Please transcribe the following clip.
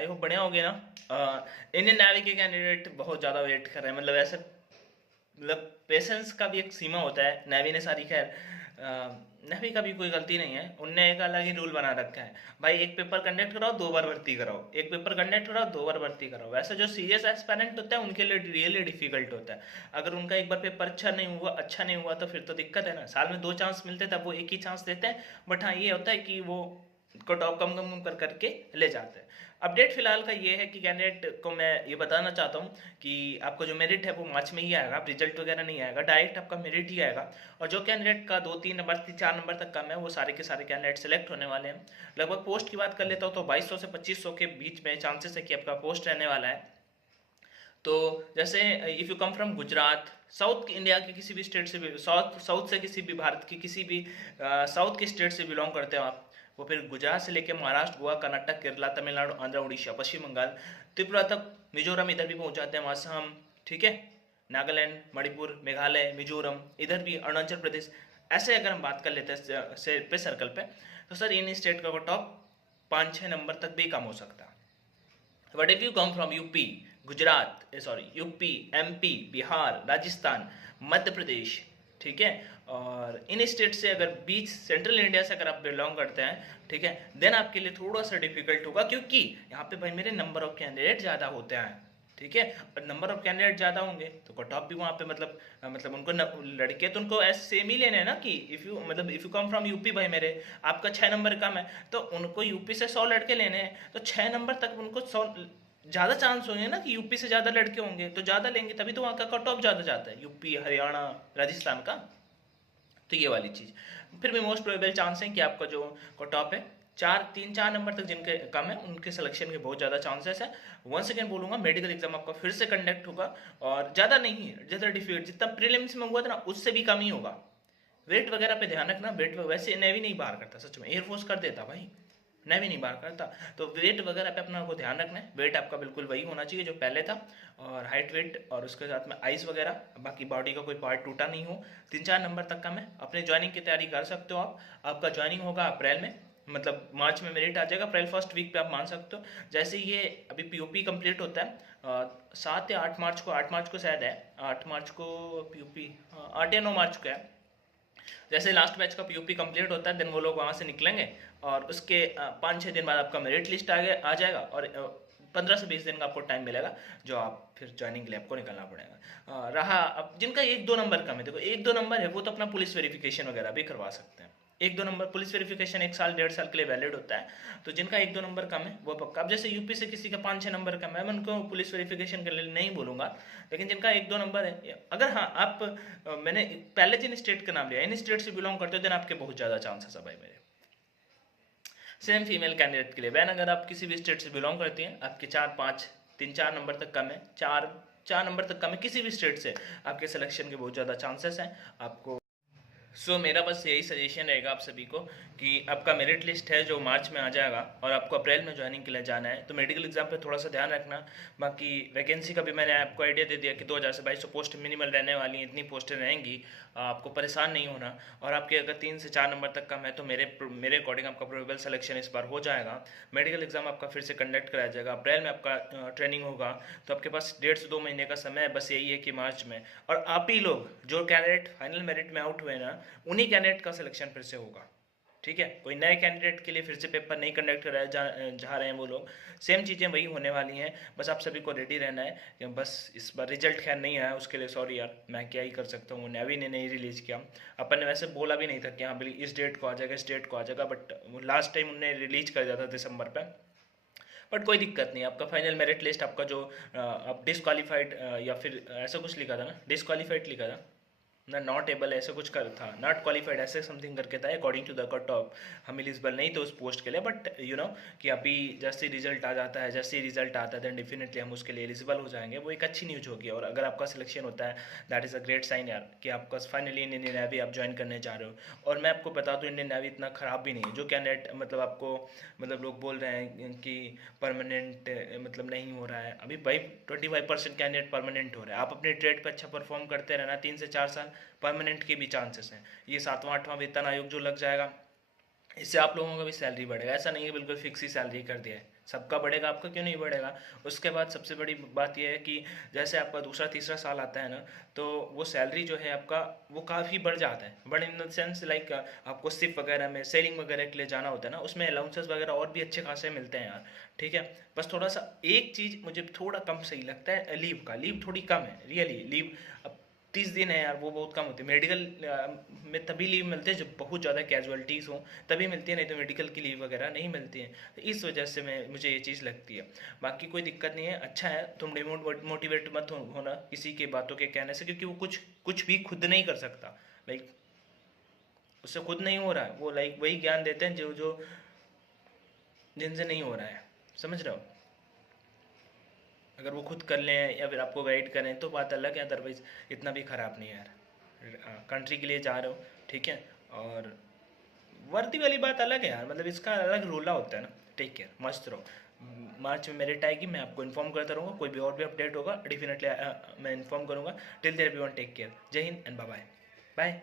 I hope बढ़िया होगे ना। इंडियन नेवी के कैंडिडेट बहुत ज़्यादा वेट कर रहे हैं, मतलब ऐसे मतलब पेशेंस का भी एक सीमा होता है। नेवी ने सारी खैर नेवी का भी कोई गलती नहीं है, उनने एक अलग ही रूल बना रखा है भाई, एक पेपर कंडक्ट कराओ 2 बार भर्ती कराओ, एक पेपर कंडक्ट कराओ 2 बार भर्ती कराओ। वैसे जो सीरियस एस्पायरेंट होता है उनके लिए रियली डिफिकल्ट होता है। अगर उनका एक बार पेपर अच्छा नहीं हुआ तो फिर तो दिक्कत है ना। साल में 2 चांस मिलते तब वो एक ही चांस देते हैं, बट हाँ ये होता है कि वो को टॉप कम कम कम कर करके ले जाते हैं। अपडेट फिलहाल का ये है कि कैंडिडेट को मैं ये बताना चाहता हूँ कि आपका जो मेरिट है वो मार्च में ही आएगा, आप रिजल्ट वगैरह नहीं आएगा, डायरेक्ट आपका मेरिट ही आएगा। और जो कैंडिडेट का 2-3 नंबर 4 नंबर तक कम है वो सारे के सारे कैंडिडेट सेलेक्ट होने वाले हैं। लगभग पोस्ट की बात कर लेता हूँ तो 2200 से 2500 के बीच में चांसेस है कि आपका पोस्ट रहने वाला है। तो जैसे if you come from Gujarat, south India के किसी भी स्टेट से भी, साउथ साउथ से किसी भी भारत की किसी भी साउथ के स्टेट से बिलोंग करते हो आप, वो फिर गुजरात से लेकर महाराष्ट्र, गोवा, कर्नाटक, केरला, तमिलनाडु, आंध्र, उड़ीसा, पश्चिम बंगाल, त्रिपुरा तक, मिजोरम इधर भी पहुंच जाते हैं, असम, ठीक है, नागालैंड, मणिपुर, मेघालय, मिजोरम, इधर भी अरुणाचल प्रदेश। ऐसे अगर हम बात कर लेते हैं पे सर्कल पे, तो सर इन स्टेट का टॉप 5-6 नंबर तक भी कम हो सकता है। But if you come from UP, Gujarat, sorry UP, MP, Bihar, Rajasthan, Madhya Pradesh, ठीक है, और इन स्टेट से अगर बीच सेंट्रल इंडिया से अगर आप बिलोंग करते हैं, ठीक है, देन आपके लिए थोड़ा सा डिफिकल्ट होगा, क्योंकि यहाँ पे भाई मेरे नंबर ऑफ कैंडिडेट ज़्यादा होते हैं, ठीक है। और नंबर ऑफ कैंडिडेट ज़्यादा होंगे तो कट ऑफ भी वहाँ पे मतलब उनको लड़के तो उनको ऐसे सेम ही लेने हैं ना, कि if you come from UP भाई, मेरे आपका 6 नंबर कम है तो उनको यूपी से 100 लड़के लेने हैं, तो 6 नंबर तक उनको 100 ज़्यादा चांस होंगे ना कि यूपी से ज़्यादा लड़के होंगे, तो ज़्यादा लेंगे तभी तो वहाँ का कट ऑफ ज़्यादा जाता है, यूपी, हरियाणा, राजस्थान का। तो ये वाली चीज़, फिर भी मोस्ट प्रोबेबल चांस है कि आपका जो कट ऑफ है 4 नंबर तक जिनके कम है उनके सिलेक्शन के बहुत ज़्यादा चांसेस है। वन सेकेंड बोलूँगा, मेडिकल एग्जाम आपका फिर से कंडक्ट होगा, और ज़्यादा नहीं है, ज़्यादा डिफिकल्ट जितना प्रीलिम्स में हुआ था ना उससे भी कम ही होगा। वेट वगैरह पे ध्यान रखना, वेट वैसे नेवी नहीं बाहर करता, सच में एयरफोर्स कर देता भाई, नेवी नहीं बाहर करता। तो वेट वगैरह पे अपना को ध्यान रखना है, वेट आपका बिल्कुल वही होना चाहिए जो पहले था, और हाइट वेट, और उसके साथ में आइस वगैरह, बाकी बॉडी का कोई पार्ट टूटा नहीं हो। 3-4 नंबर तक का मैं अपने ज्वाइनिंग की तैयारी कर सकते हो आप। आपका ज्वाइनिंग होगा अप्रैल में, मतलब मार्च में मेरिट आ जाएगा, अप्रैल फर्स्ट वीक पे आप मान सकते हो। जैसे ये अभी पीओपी कंप्लीट होता है 7 या 8 मार्च को, 8 मार्च को शायद है, 8 मार्च को पीओपी, 8 या 9 मार्च को है। जैसे लास्ट बैच का पीओपी कंप्लीट होता है देन वो लोग वहाँ से निकलेंगे, और उसके 5-6 दिन बाद आपका मेरिट लिस्ट आ जाएगा, और 15 से 20 दिन का आपको टाइम मिलेगा जो आप फिर ज्वाइनिंग के लिए आपको निकलना पड़ेगा। रहा अब जिनका 1-2 नंबर कम है, देखो 1-2 नंबर है वो तो अपना पुलिस वेरिफिकेशन वगैरह भी करवा सकते हैं। 1-2 नंबर पुलिस वेरिफिकेशन 1 साल 1.5 साल के लिए वैलिड होता है, तो जिनका 1-2 नंबर कम है वो पक्का। अब जैसे यूपी से किसी का 5-6 नंबर कम है, मैं उनको पुलिस वेरिफिकेशन के लिए नहीं बोलूँगा, लेकिन जिनका 1-2 नंबर है, अगर हाँ आप मैंने पहले जिन स्टेट का नाम लिया, इन स्टेट से बिलोंग करते हो देन आपके बहुत ज़्यादा चांसेस है भाई मेरे। सेम फीमेल कैंडिडेट के लिए वैन, अगर आप किसी भी स्टेट से बिलोंग करती हैं, आपके 4-5, 3-4 नंबर तक कम है, 4 नंबर तक कम है किसी भी स्टेट से, आपके सिलेक्शन के बहुत ज़्यादा चांसेस हैं आपको। मेरा बस यही सजेशन रहेगा आप सभी को कि आपका मेरिट लिस्ट है जो मार्च में आ जाएगा, और आपको अप्रैल में ज्वाइनिंग के लिए जाना है, तो मेडिकल एग्जाम पे थोड़ा सा ध्यान रखना। बाकी वैकेंसी का भी मैंने आपको आइडिया दे दिया कि 2000 से 2200 पोस्ट मिनिमल रहने वाली हैं, इतनी पोस्टें रहेंगी, आपको परेशान नहीं होना। और आपके अगर 3 से 4 नंबर तक कम है तो मेरे अकॉर्डिंग आपका प्रोबेबल सिलेक्शन इस बार हो जाएगा। मेडिकल एग्जाम आपका फिर से कंडक्ट कराया जाएगा, अप्रैल में आपका ट्रेनिंग होगा, तो आपके पास 1.5 से 2 महीने का समय है, बस यही है कि मार्च में। और आप ही लोग जो कैंडिडेट फाइनल मेरिट में आउट हुए ना, उन्हीं कैंडिडेट का सिलेक्शन फिर से होगा, ठीक है। कोई नए कैंडिडेट के लिए फिर से पेपर नहीं कंडक्ट कराए जा रहे हैं वो लोग, सेम चीज़ें वही होने वाली हैं। बस आप सभी को रेडी रहना है कि बस इस बार रिजल्ट खैर नहीं आया, उसके लिए सॉरी यार, मैं क्या ही कर सकता हूँ, नेवी ने नहीं रिलीज़ किया। अपन ने वैसे बोला भी नहीं था कि हाँ भाई इस डेट को आ जाएगा, इस डेट को आ जाएगा, बट लास्ट टाइम उन्होंने रिलीज कर दिया था दिसंबर पे। बट कोई दिक्कत नहीं, आपका फाइनल मेरिट लिस्ट आपका जो आप डिसक्वालीफाइड या फिर ऐसा कुछ लिखा था ना, डिसक्वालीफाइड लिखा था ना, नॉट एबल ऐसे कुछ कर था, नॉट क्वालिफाइड ऐसे समथिंग करके था, according to the cut off हम एलिजिबल नहीं थे उस पोस्ट के लिए। बट यू नो कि अभी जैसे रिजल्ट आ जाता है, जैसे रिजल्ट आता है देन डेफिनेटली हम उसके लिए एलिजिबल हो जाएंगे, वो एक अच्छी न्यूज़ होगी। और अगर आपका सिलेक्शन होता है that is a great sign यार, कि आपका फाइनली इंडियन नेवी आप ज्वाइन करने जा रहे हो। और मैं आपको बता दूँ इंडियन नेवी इतना ख़राब भी नहीं है, जो कैंडिडेट मतलब आपको मतलब लोग बोल रहे हैं कि परमानेंट मतलब नहीं हो रहा है, अभी भाई 25% कैंडिडेट परमानेंट हो रहा है। आप अपने ट्रेड पे अच्छा परफॉर्म करते रहना, 3 से 4 साल परमानेंट के भी चांसेस हैं। ये 7वां 8वां वेतन आयोग जो लग जाएगा, इससे आप लोगों का भी सैलरी बढ़ेगा, ऐसा नहीं है बिल्कुल फिक्स ही सैलरी कर दिया है, सबका बढ़ेगा, आपका क्यों नहीं बढ़ेगा। उसके बाद सबसे बड़ी बात यह है कि जैसे आपका दूसरा तीसरा साल आता है ना, तो वो सैलरी जो है आपका वो काफ़ी बढ़ जाता है। But in the sense like आपको सिप वगैरह में सेलिंग वगैरह के लिए जाना होता है ना, उसमें अलाउंसेस वगैरह और भी अच्छे खासे मिलते हैं यार। ठीक है, बस थोड़ा सा एक चीज़ मुझे थोड़ा कम सही लगता है, लीव का। लीव थोड़ी कम है रियली। लीव अब 30 दिन है यार, वो बहुत कम होती है। मेडिकल में तभी लीव मिलते हैं जब बहुत ज़्यादा कैजुअलिटीज़ हों, तभी मिलती है, नहीं तो मेडिकल की लीव वगैरह नहीं मिलती है। तो इस वजह से मुझे ये चीज़ लगती है। बाकी कोई दिक्कत नहीं है, अच्छा है। तुम डिमोटिवेट मत होना किसी की बातों के कहने से, क्योंकि वो कुछ कुछ भी खुद नहीं कर सकता। लाइक उससे खुद नहीं हो रहा है वो, लाइक वही ज्ञान देते हैं जो जो जिनसे नहीं हो रहा है, समझ रहे हो। अगर वो खुद कर लें या फिर आपको गाइड करें तो बात अलग है, अदरवाइज इतना भी ख़राब नहीं है यार। कंट्री के लिए जा रहे हो, ठीक है। और वर्दी वाली बात अलग है यार, मतलब इसका अलग रोला होता है ना। टेक केयर, मस्त रहो। मार्च में मेरिट आएगी, मैं आपको इन्फॉर्म करता रहूँगा। कोई भी और भी अपडेट होगा डेफिनेटली मैं इन्फॉर्म करूँगा। Till there everyone take care. जय Hind and bye bye. Bye.